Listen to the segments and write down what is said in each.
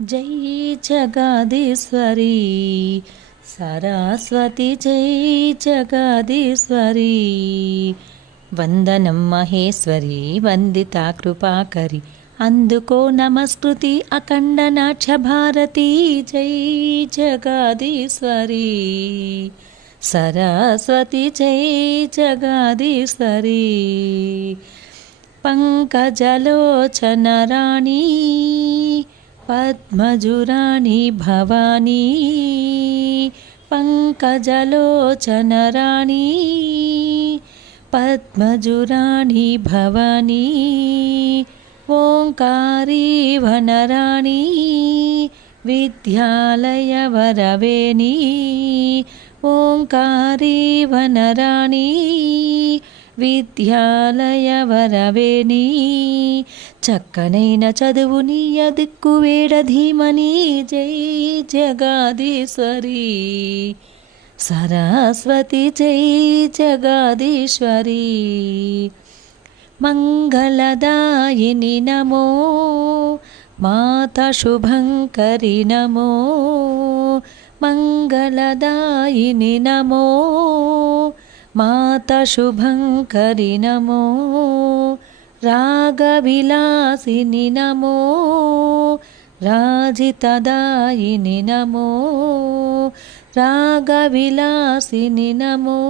జై జగదీశ్వరి సరస్వతి జై జగదీశ్వరి వందనం మహేశ్వరి వందితా కృపాకరి అందుకో నమస్కృతి అఖండ నాట్య భారతి జై జగదీశ్వరి సరస్వతి జై జగదీశ్వరి పంకజలోచన రాణి పద్మజురాణి భవానీ పంకజలోచన రాణి పద్మజురాణి భవానీ ఓంకారీ వనరాణి విద్యాలయ వరవేణి ఓంకారీ వనరాణి విద్యాలయ వరవేణి చక్కనైన చదువునీయ దిక్కువేడ ధీమని జై జగదీశ్వరి సరస్వతి జై జగదీశ్వరి మంగళదాయిని నమో మాత శుభంకరి నమో మంగళదాయిని నమో మాత శుభంకరి నమో రాగవిలాసిని నమో రాజితదాయిని నమో రాగవిలాసిని నమో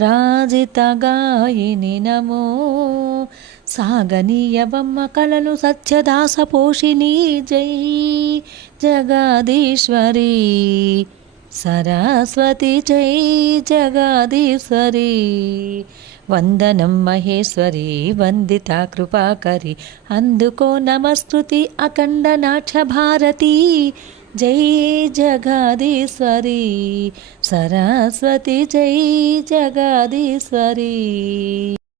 రాజితగాయిని నమో సాగనీయవమ్మ కళలు సత్యదాస పోషిణి జై జగదీశ్వరి సరస్వతి జై జగదీశ్వరి వందనం మహేశ్వరి వందితా కృపాకరి అందుకో నమస్కృతి అఖండ నాట్య భారతి జై జగదీశ్వరి సరస్వతి జై జగదీశ్వరి.